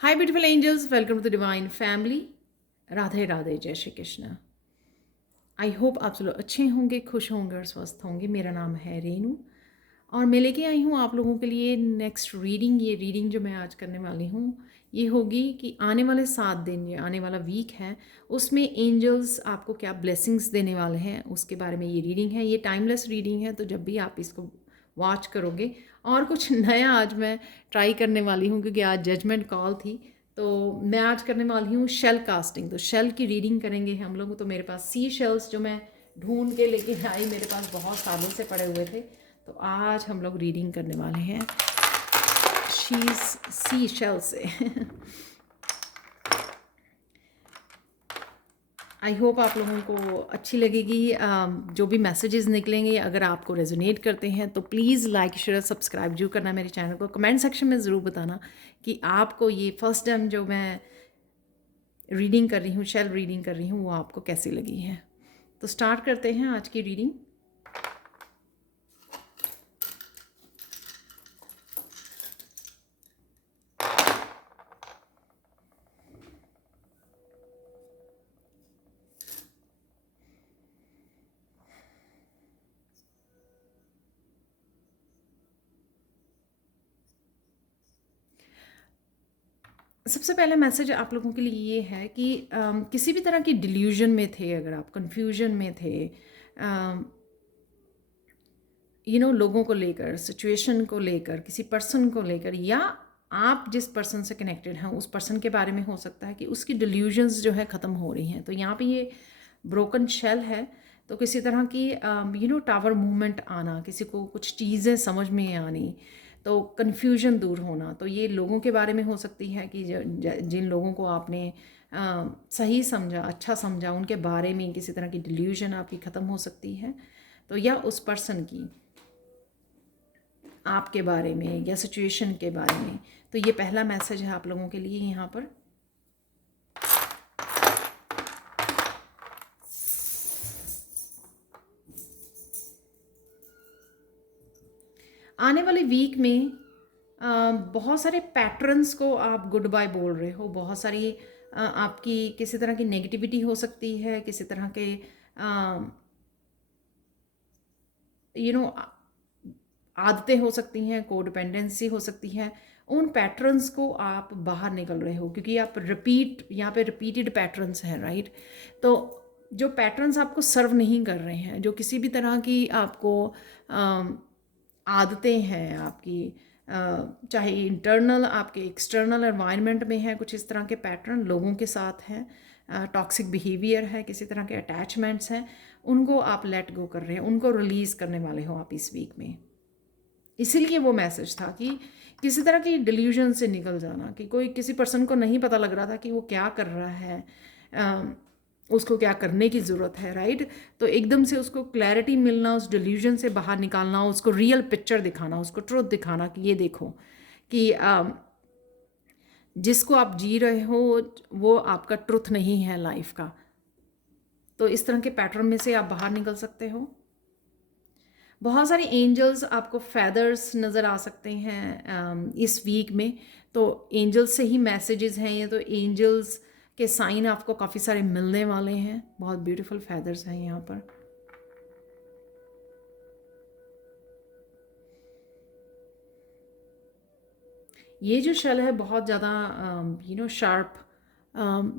Hi beautiful angels, welcome to the divine family. Radhe Radhe, जय Shri Krishna. I hope आप सब लोग अच्छे होंगे, खुश होंगे और स्वस्थ होंगे। मेरा नाम है रेनू और मैं लेके आई हूँ आप लोगों के लिए नेक्स्ट रीडिंग। ये रीडिंग जो मैं आज करने वाली हूँ ये होगी कि आने वाले 7 दिन, ये आने वाला वीक है, उसमें एंजल्स आपको क्या ब्लेसिंग्स देने वाले हैं उसके बारे में ये रीडिंग है। ये टाइमलेस रीडिंग है, तो जब भी आप इसको वॉच करोगे और कुछ नया आज मैं ट्राई करने वाली हूँ क्योंकि आज जजमेंट कॉल थी। तो मैं आज करने वाली हूँ शेल कास्टिंग। तो शेल की रीडिंग करेंगे हम लोग। तो मेरे पास सी शेल्स जो मैं ढूंढ के लेके आई, मेरे पास बहुत सालों से पड़े हुए थे, तो आज हम लोग रीडिंग करने वाले हैं शीज सी शेल से। आई होप आप लोगों को अच्छी लगेगी। जो भी मैसेजेस निकलेंगे अगर आपको रेजोनेट करते हैं तो प्लीज़ लाइक शेयर सब्सक्राइब जरूर करना मेरे चैनल को। कमेंट सेक्शन में ज़रूर बताना कि आपको ये फर्स्ट टाइम जो मैं रीडिंग कर रही हूँ, शेल रीडिंग कर रही हूँ, वो आपको कैसी लगी है। तो स्टार्ट करते हैं आज की रीडिंग। सबसे पहले मैसेज आप लोगों के लिए ये है कि किसी भी तरह की डिल्यूजन में थे, अगर आप कंफ्यूजन में थे, लोगों को लेकर, सिचुएशन को लेकर, किसी पर्सन को लेकर, या आप जिस पर्सन से कनेक्टेड हैं उस पर्सन के बारे में हो सकता है कि उसकी डिल्यूजन्स जो है ख़त्म हो रही हैं। तो यहाँ पे ये ब्रोकन शेल है, तो किसी तरह की टावर मूवमेंट आना, किसी को कुछ चीज़ें समझ में आनी, तो कन्फ्यूजन दूर होना। तो ये लोगों के बारे में हो सकती है कि जिन लोगों को आपने सही समझा, अच्छा समझा, उनके बारे में किसी तरह की डिल्यूजन आपकी ख़त्म हो सकती है। तो या उस पर्सन की, आपके बारे में या सिचुएशन के बारे में। तो ये पहला मैसेज है आप लोगों के लिए यहाँ पर। आने वाले वीक में बहुत सारे पैटर्न्स को आप गुड बाय बोल रहे हो। बहुत सारी आपकी किसी तरह की नेगेटिविटी हो सकती है, किसी तरह के यू नो आदतें हो सकती हैं, कोडिपेंडेंसी हो सकती है। उन पैटर्न्स को आप बाहर निकल रहे हो क्योंकि आप यहाँ पे रिपीटेड पैटर्न्स हैं, राइट। तो जो पैटर्न्स आपको सर्व नहीं कर रहे हैं, जो किसी भी तरह की आपको आदतें हैं आपकी, चाहे इंटरनल, आपके एक्सटर्नल एनवायरनमेंट में है, कुछ इस तरह के पैटर्न लोगों के साथ हैं, टॉक्सिक बिहेवियर है, किसी तरह के अटैचमेंट्स हैं, उनको आप लेट गो कर रहे हैं, उनको रिलीज़ करने वाले हो आप इस वीक में। इसीलिए वो मैसेज था कि किसी तरह की डिल्यूजन से निकल जाना, कि कोई किसी पर्सन को नहीं पता लग रहा था कि वो क्या कर रहा है, उसको क्या करने की ज़रूरत है, राइट। तो एकदम से उसको क्लैरिटी मिलना, उस डिल्यूजन से बाहर निकालना, उसको रियल पिक्चर दिखाना, उसको ट्रुथ दिखाना कि ये देखो कि जिसको आप जी रहे हो वो आपका ट्रुथ नहीं है लाइफ का। तो इस तरह के पैटर्न में से आप बाहर निकल सकते हो। बहुत सारे एंजल्स आपको फेदर्स नज़र आ सकते हैं इस वीक में। तो एंजल्स से ही मैसेजेस हैं ये। तो एंजल्स के साइन आपको काफ़ी सारे मिलने वाले हैं। बहुत ब्यूटीफुल फेदर्स हैं यहाँ पर। ये जो शेल है बहुत ज़्यादा शार्प,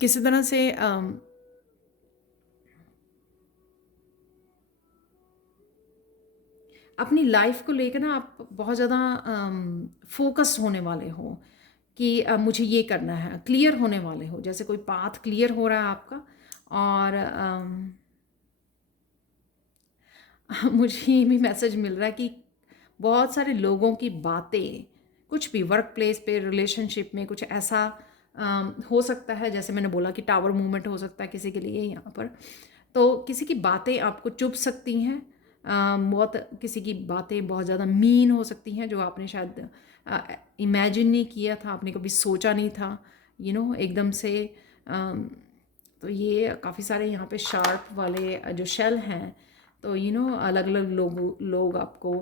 किसी तरह से अपनी लाइफ को लेकर ना आप बहुत ज़्यादा फोकस होने वाले हो कि मुझे ये करना है, क्लियर होने वाले हो, जैसे कोई पाथ क्लियर हो रहा है आपका। और मुझे ये भी मैसेज मिल रहा है कि बहुत सारे लोगों की बातें, कुछ भी वर्क प्लेस पे, रिलेशनशिप में कुछ ऐसा हो सकता है, जैसे मैंने बोला कि टावर मूवमेंट हो सकता है किसी के लिए यहाँ पर। तो किसी की बातें आपको चुभ सकती हैं। बहुत किसी की बातें बहुत ज़्यादा मीन हो सकती हैं, जो आपने शायद इमेजिन नहीं किया था, आपने कभी सोचा नहीं था, एकदम से। तो ये काफ़ी सारे यहाँ पे शार्प वाले जो शेल हैं। तो अलग अलग लोग आपको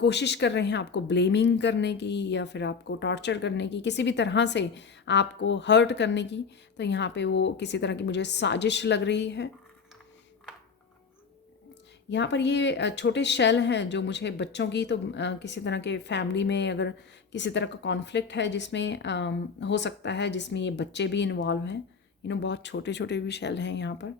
कोशिश कर रहे हैं आपको ब्लेमिंग करने की या फिर आपको टॉर्चर करने की, किसी भी तरह से आपको हर्ट करने की, तो यहाँ पे वो किसी तरह की मुझे साजिश लग रही है। यहाँ पर ये छोटे शेल हैं जो मुझे बच्चों की, तो किसी तरह के फैमिली में अगर किसी तरह का कॉन्फ्लिक्ट है जिसमें हो सकता है जिसमें ये बच्चे भी इन्वॉल्व हैं, बहुत छोटे छोटे भी शेल हैं यहाँ पर।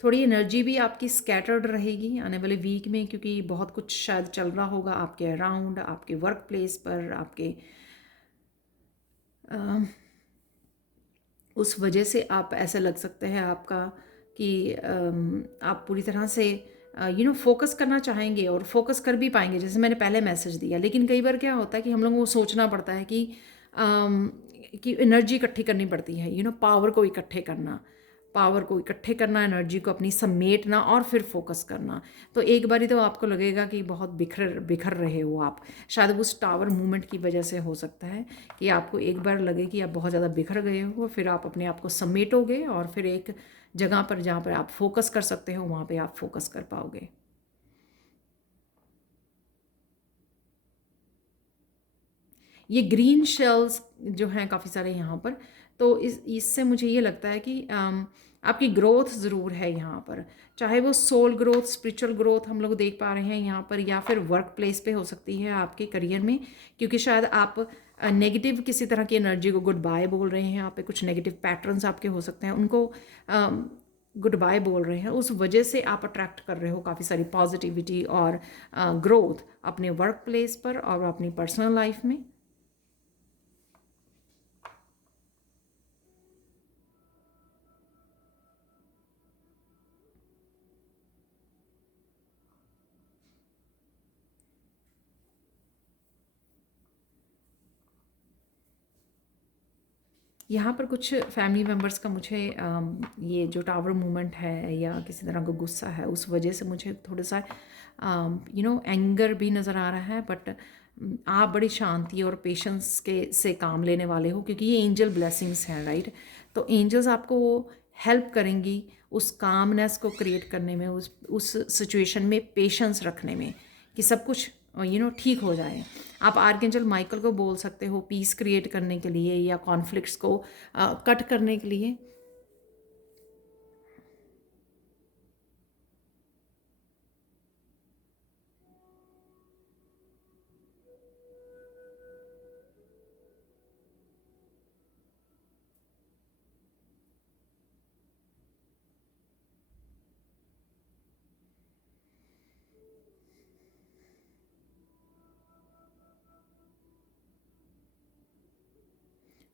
थोड़ी एनर्जी भी आपकी स्कैटर्ड रहेगी आने वाले वीक में, क्योंकि बहुत कुछ शायद चल रहा होगा आपके अराउंड, आपके वर्क प्लेस पर, आपके उस वजह से आप ऐसा लग सकते हैं आपका कि आप पूरी तरह से फोकस करना चाहेंगे और फोकस कर भी पाएंगे, जैसे मैंने पहले मैसेज दिया। लेकिन कई बार क्या होता है कि हम लोगों को सोचना पड़ता है कि एनर्जी इकट्ठी करनी पड़ती है, पावर को इकट्ठे करना, एनर्जी को अपनी समेटना और फिर फोकस करना। तो एक बारी तो आपको लगेगा कि बहुत बिखर बिखर रहे हो आप, शायद उस टावर मूवमेंट की वजह से हो सकता है कि आपको एक बार लगे कि आप बहुत ज़्यादा बिखर गए हो, फिर आप अपने आप को समेटोगे और फिर एक जगह पर जहाँ पर आप फोकस कर सकते हो वहाँ पे आप फोकस कर पाओगे। ये ग्रीन शेल्स जो हैं काफ़ी सारे यहाँ पर, तो इससे मुझे ये लगता है कि आपकी ग्रोथ ज़रूर है यहाँ पर, चाहे वो सोल ग्रोथ, स्पिरिचुअल ग्रोथ हम लोग देख पा रहे हैं यहाँ पर, या फिर वर्क प्लेस पे हो सकती है आपके करियर में, क्योंकि शायद आप नेगेटिव किसी तरह की एनर्जी को गुड बाय बोल रहे हैं। यहाँ पे कुछ नेगेटिव पैटर्न्स आपके हो सकते हैं, उनको गुड बाय बोल रहे हैं। उस वजह से आप अट्रैक्ट कर रहे हो काफ़ी सारी पॉजिटिविटी और ग्रोथ अपने वर्क प्लेस पर और अपनी पर्सनल लाइफ में। यहाँ पर कुछ फैमिली मेम्बर्स का मुझे ये जो टावर मूवमेंट है या किसी तरह का गुस्सा है, उस वजह से मुझे थोड़ा सा एंगर भी नज़र आ रहा है। बट आप बड़ी शांति और पेशेंस के से काम लेने वाले हो, क्योंकि ये एंजल ब्लेसिंग्स हैं, राइट। तो एंजल्स आपको हेल्प करेंगी उस कामनेस को क्रिएट करने में, उस सिचुएशन में पेशेंस रखने में, कि सब कुछ ठीक हो जाए। आप आर्कएंजल माइकल को बोल सकते हो पीस क्रिएट करने के लिए या कॉन्फ्लिक्ट्स को कट करने के लिए।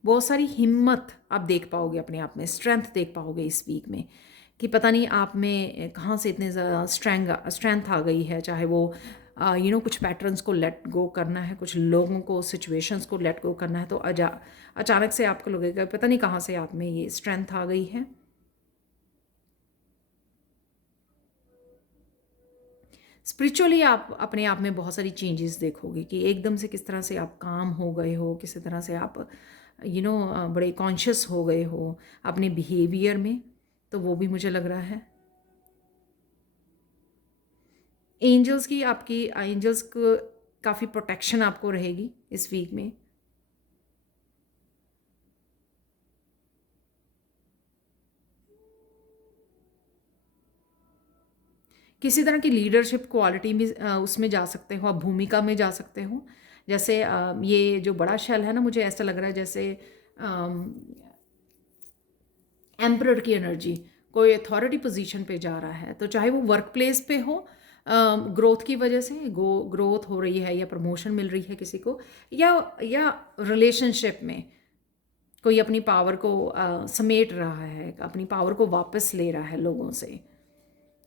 बहुत सारी हिम्मत आप देख पाओगे अपने आप में, स्ट्रेंथ देख पाओगे इस वीक में, कि पता नहीं आप में कहाँ से इतने ज़्यादा स्ट्रेंथ आ गई है। चाहे वो कुछ पैटर्न्स को लेट गो करना है, कुछ लोगों को, सिचुएशंस को लेट गो करना है, तो अचानक से आपको लगेगा पता नहीं कहाँ से आप में ये स्ट्रेंथ आ गई है। स्पिरिचुअली आप अपने आप में बहुत सारी चेंजेस देखोगे कि एकदम से किस तरह से आप काम हो गए हो, किस तरह से आप बड़े कॉन्शियस हो गए हो अपने बिहेवियर में, तो वो भी मुझे लग रहा है। एंजल्स को काफ़ी प्रोटेक्शन आपको रहेगी इस वीक में। किसी तरह की लीडरशिप क्वालिटी में उसमें जा सकते हो, आप भूमिका में जा सकते हो। जैसे ये जो बड़ा शैल है ना, मुझे ऐसा लग रहा है जैसे एम्परर की एनर्जी, कोई अथॉरिटी पोजीशन पे जा रहा है, तो चाहे वो वर्क प्लेस पे हो, ग्रोथ की वजह से ग्रोथ हो रही है या प्रमोशन मिल रही है किसी को, या रिलेशनशिप में कोई अपनी पावर को समेट रहा है, अपनी पावर को वापस ले रहा है लोगों से।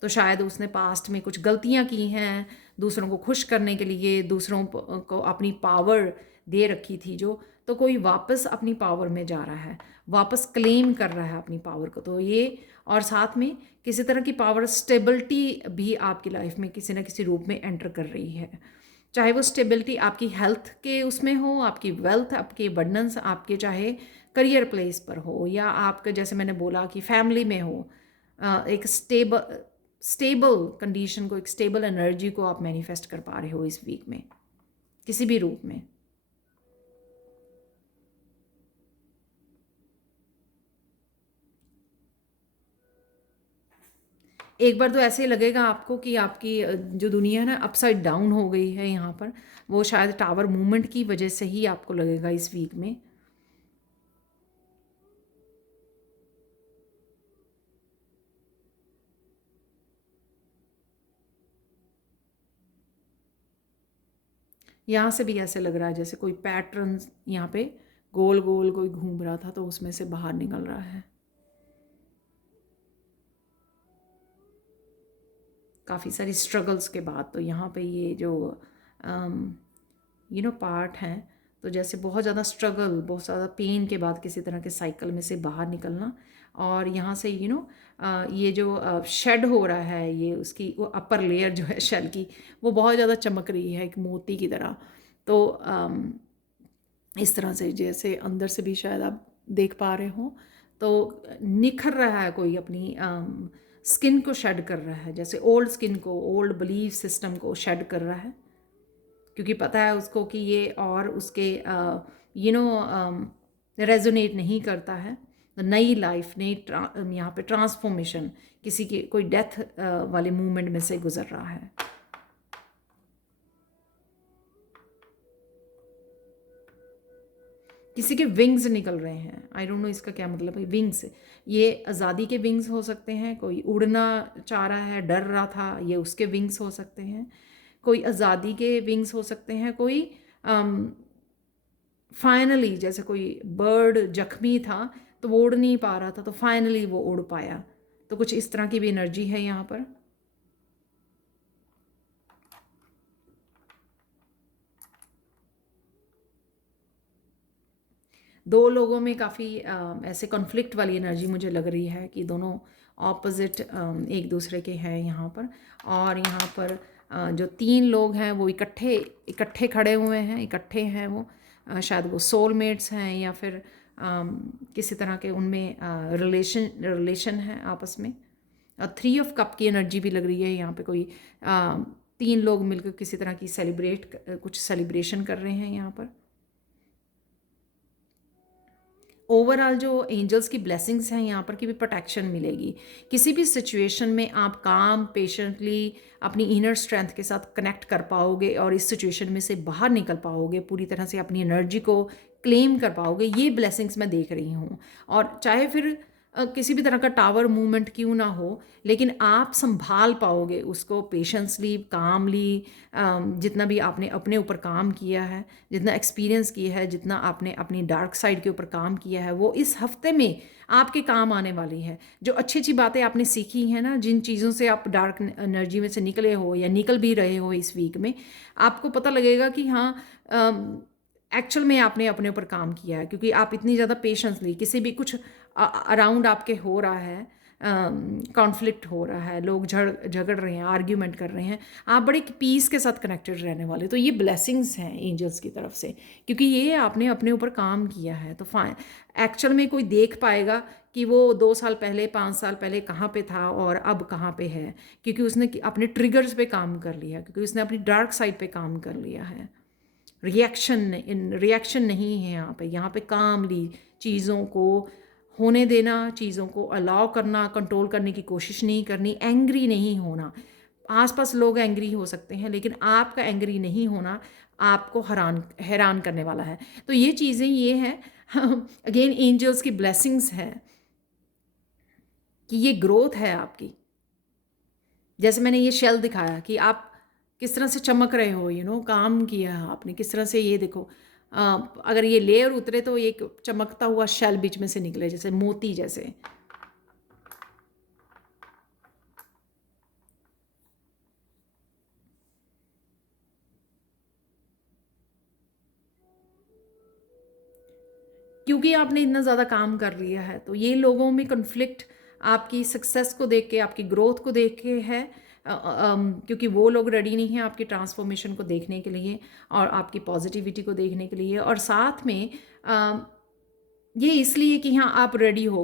तो शायद उसने पास्ट में कुछ गलतियां की हैं, दूसरों को खुश करने के लिए दूसरों को अपनी पावर दे रखी थी जो, तो कोई वापस अपनी पावर में जा रहा है, वापस क्लेम कर रहा है अपनी पावर को। तो ये, और साथ में किसी तरह की पावर स्टेबिलिटी भी आपकी लाइफ में किसी न किसी रूप में एंटर कर रही है। चाहे वो स्टेबिलिटी आपकी हेल्थ के उसमें हो, आपकी वेल्थ, आपकी अबंडेंस, आपके चाहे करियर प्लेस पर हो, या आपका जैसे मैंने बोला कि फैमिली में हो, एक स्टेबल कंडीशन को, एक स्टेबल एनर्जी को आप मैनिफेस्ट कर पा रहे हो इस वीक में किसी भी रूप में। एक बार तो ऐसे लगेगा आपको कि आपकी जो दुनिया है ना अपसाइड डाउन हो गई है यहाँ पर। वो शायद टावर मूवमेंट की वजह से ही आपको लगेगा इस वीक में। यहाँ से भी ऐसे लग रहा है जैसे कोई पैटर्न यहाँ पे गोल गोल कोई घूम रहा था, तो उसमें से बाहर निकल रहा है। काफ़ी सारी स्ट्रगल्स के बाद तो यहाँ पे ये जो पार्ट हैं, तो जैसे बहुत ज़्यादा स्ट्रगल, बहुत ज़्यादा पेन के बाद किसी तरह के साइकिल में से बाहर निकलना। और यहाँ से ये जो शेड हो रहा है, ये उसकी वो अपर लेयर जो है शेल की, वो बहुत ज़्यादा चमक रही है एक मोती की तरह। तो इस तरह से जैसे अंदर से भी शायद आप देख पा रहे हो, तो निखर रहा है कोई अपनी स्किन को शेड कर रहा है, जैसे ओल्ड स्किन को, ओल्ड बिलीफ सिस्टम को शेड कर रहा है, क्योंकि पता है उसको कि ये और उसके रेजोनेट नहीं करता है। नई लाइफ, नई यहाँ पे ट्रांसफॉर्मेशन, किसी की कोई डेथ वाले मूवमेंट में से गुजर रहा है। किसी के विंग्स निकल रहे हैं, आई डोंट नो इसका क्या मतलब है। विंग्स, ये आज़ादी के विंग्स हो सकते हैं, कोई उड़ना चाह रहा है, डर रहा था, ये उसके विंग्स हो सकते हैं। कोई आज़ादी के विंग्स हो सकते हैं, कोई फाइनली जैसे कोई बर्ड जख्मी था तो वो उड़ नहीं पा रहा था, तो फाइनली वो उड़ पाया। तो कुछ इस तरह की भी एनर्जी है यहाँ पर। दो लोगों में काफ़ी ऐसे कॉन्फ्लिक्ट वाली एनर्जी मुझे लग रही है कि दोनों ऑपोजिट एक दूसरे के हैं यहाँ पर। और यहाँ पर जो तीन लोग हैं वो इकट्ठे इकट्ठे खड़े हुए हैं, इकट्ठे हैं वो। शायद वो सोलमेट्स हैं, या फिर किसी तरह के उनमें रिलेशन है आपस में। 3 ऑफ कप की एनर्जी भी लग रही है यहाँ पे। कोई तीन लोग मिलकर किसी तरह की कुछ सेलिब्रेशन कर रहे हैं यहाँ पर। ओवरऑल जो एंजल्स की ब्लेसिंग्स हैं यहाँ पर, की भी प्रोटेक्शन मिलेगी। किसी भी सिचुएशन में आप काम पेशेंटली अपनी इनर स्ट्रेंथ के साथ कनेक्ट कर पाओगे और इस सिचुएशन में से बाहर निकल पाओगे, पूरी तरह से अपनी एनर्जी को क्लेम कर पाओगे। ये ब्लेसिंग्स मैं देख रही हूँ। और चाहे फिर किसी भी तरह का टावर मूवमेंट क्यों ना हो, लेकिन आप संभाल पाओगे उसको पेशेंसली, कामली। जितना भी आपने अपने ऊपर काम किया है, जितना एक्सपीरियंस किया है, जितना आपने अपनी डार्क साइड के ऊपर काम किया है, वो इस हफ्ते में आपके काम आने वाली है। जो अच्छी अच्छी बातें आपने सीखी हैं ना, जिन चीज़ों से आप डार्क एनर्जी में से निकले हो या निकल भी रहे हो इस वीक में, आपको पता लगेगा कि हाँ, एक्चुअल में आपने अपने ऊपर काम किया है, क्योंकि आप इतनी ज़्यादा पेशेंसली, किसी भी कुछ अराउंड आपके हो रहा है, कॉन्फ्लिक्ट हो रहा है, लोग झगड़ रहे हैं, आर्ग्यूमेंट कर रहे हैं, आप बड़े पीस के साथ कनेक्टेड रहने वाले। तो ये ब्लेसिंग्स हैं एंजल्स की तरफ से, क्योंकि ये आपने अपने ऊपर काम किया है। तो फाइन, एक्चुअल में कोई देख पाएगा कि वो 2 साल पहले, 5 साल पहले कहाँ पे था और अब कहाँ पे है, क्योंकि उसने अपने ट्रिगर्स पे काम कर लिया, क्योंकि उसने अपनी डार्क साइड पे काम कर लिया है। रिएक्शन नहीं है यहाँ पे कामली चीज़ों को होने देना, चीज़ों को अलाउ करना, कंट्रोल करने की कोशिश नहीं करनी, एंग्री नहीं होना। आसपास लोग एंग्री हो सकते हैं, लेकिन आपका एंग्री नहीं होना आपको हैरान करने वाला है। तो ये चीज़ें ये हैं अगेन एंजल्स की ब्लेसिंग्स है कि ये ग्रोथ है आपकी। जैसे मैंने ये शेल दिखाया कि आप किस तरह से चमक रहे हो, काम किया है आपने किस तरह से। ये देखो, अगर ये लेयर उतरे तो एक चमकता हुआ शेल बीच में से निकले, जैसे मोती जैसे। क्योंकि आपने इतना ज़्यादा काम कर लिया है, तो ये लोगों में कन्फ्लिक्ट आपकी सक्सेस को देख के, आपकी ग्रोथ को देख के है। क्योंकि वो लोग रेडी नहीं हैं आपकी ट्रांसफॉर्मेशन को देखने के लिए और आपकी पॉजिटिविटी को देखने के लिए। और साथ में ये इसलिए कि हाँ आप रेडी हो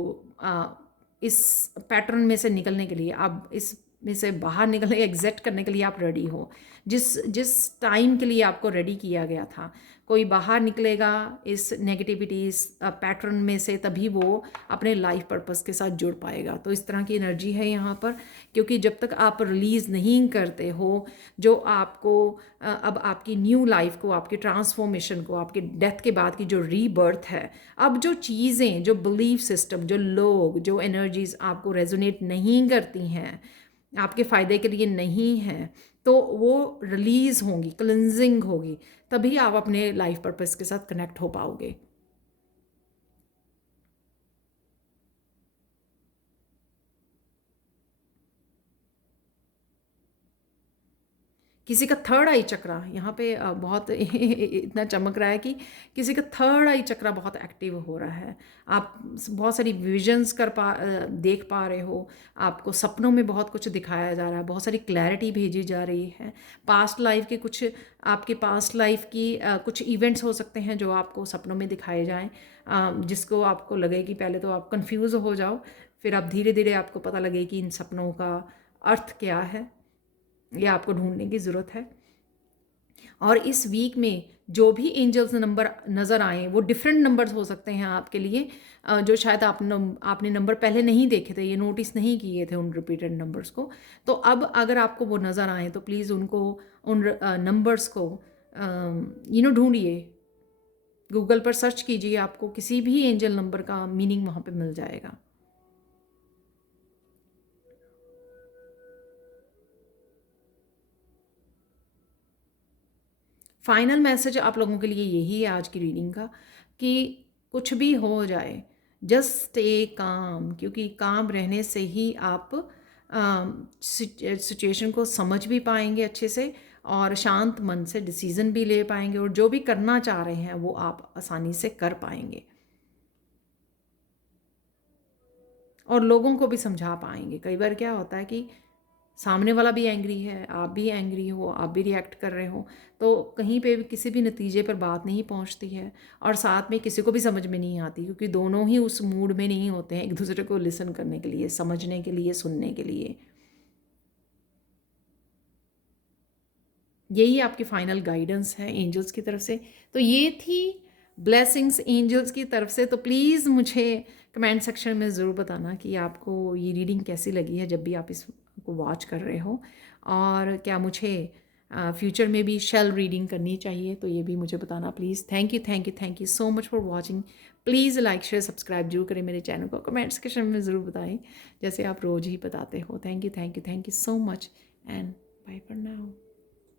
इस पैटर्न में से निकलने के लिए, आप इस में से बाहर निकलने एग्जिट करने के लिए आप रेडी हो। जिस जिस टाइम के लिए आपको रेडी किया गया था, कोई बाहर निकलेगा इस नेगेटिविटी इस पैटर्न में से, तभी वो अपने लाइफ पर्पस के साथ जुड़ पाएगा। तो इस तरह की एनर्जी है यहाँ पर, क्योंकि जब तक आप रिलीज़ नहीं करते हो जो आपको अब आपकी न्यू लाइफ को, आपकी ट्रांसफॉर्मेशन को, आपके डेथ के बाद की जो रीबर्थ है, अब जो चीज़ें, जो बिलीफ सिस्टम, जो लोग, जो एनर्जीज आपको रेजोनेट नहीं करती हैं, आपके फ़ायदे के लिए नहीं हैं, तो वो रिलीज़ होंगी, क्लिनजिंग होगी, तभी आप अपने लाइफ पर्पस के साथ कनेक्ट हो पाओगे। किसी का थर्ड आई चक्रा यहाँ पे बहुत इतना चमक रहा है कि किसी का थर्ड आई चक्रा बहुत एक्टिव हो रहा है। आप बहुत सारी विजन्स देख पा रहे हो, आपको सपनों में बहुत कुछ दिखाया जा रहा है, बहुत सारी क्लैरिटी भेजी जा रही है। पास्ट लाइफ के कुछ, आपके पास्ट लाइफ की कुछ इवेंट्स हो सकते हैं जो आपको सपनों में दिखाए जाएं, जिसको आपको लगे कि पहले तो आप कंफ्यूज हो जाओ, फिर आप धीरे धीरे आपको पता लगे कि इन सपनों का अर्थ क्या है, या आपको ढूंढने की ज़रूरत है। और इस वीक में जो भी एंजल्स नंबर नज़र आए वो डिफरेंट नंबर्स हो सकते हैं आपके लिए, जो शायद आपने नंबर पहले नहीं देखे थे, ये नोटिस नहीं किए थे उन रिपीटेड नंबर्स को। तो अब अगर आपको वो नज़र आए तो प्लीज़ उनको, उन नंबर्स को ढूंढिए, गूगल पर सर्च कीजिए, आपको किसी भी एंजल नंबर का मीनिंग वहाँ पे मिल जाएगा। फाइनल मैसेज आप लोगों के लिए यही है आज की रीडिंग का, कि कुछ भी हो जाए जस्ट स्टे काम, क्योंकि काम रहने से ही आप सिचुएशन को समझ भी पाएंगे अच्छे से, और शांत मन से डिसीज़न भी ले पाएंगे, और जो भी करना चाह रहे हैं वो आप आसानी से कर पाएंगे, और लोगों को भी समझा पाएंगे। कई बार क्या होता है कि सामने वाला भी एंग्री है, आप भी एंग्री हो, आप भी रिएक्ट कर रहे हो, तो कहीं पे भी किसी भी नतीजे पर बात नहीं पहुंचती है, और साथ में किसी को भी समझ में नहीं आती, क्योंकि दोनों ही उस मूड में नहीं होते हैं एक दूसरे को लिसन करने के लिए, समझने के लिए, सुनने के लिए। यही आपकी फाइनल गाइडेंस है एंजल्स की तरफ से। तो ये थी ब्लेसिंग्स एंजल्स की तरफ से। तो प्लीज़ मुझे कमेंट सेक्शन में ज़रूर बताना कि आपको ये रीडिंग कैसी लगी है जब भी आप इसको वॉच कर रहे हो, और क्या मुझे फ्यूचर में भी शेल रीडिंग करनी चाहिए, तो ये भी मुझे बताना please. Thank you, thank you, thank you so much for watching. Please like share subscribe जरूर करें मेरे चैनल को, कमेंट सेक्शन में ज़रूर बताएं जैसे आप रोज़ ही बताते हो। Thank you, thank you, thank you so much, and bye for now.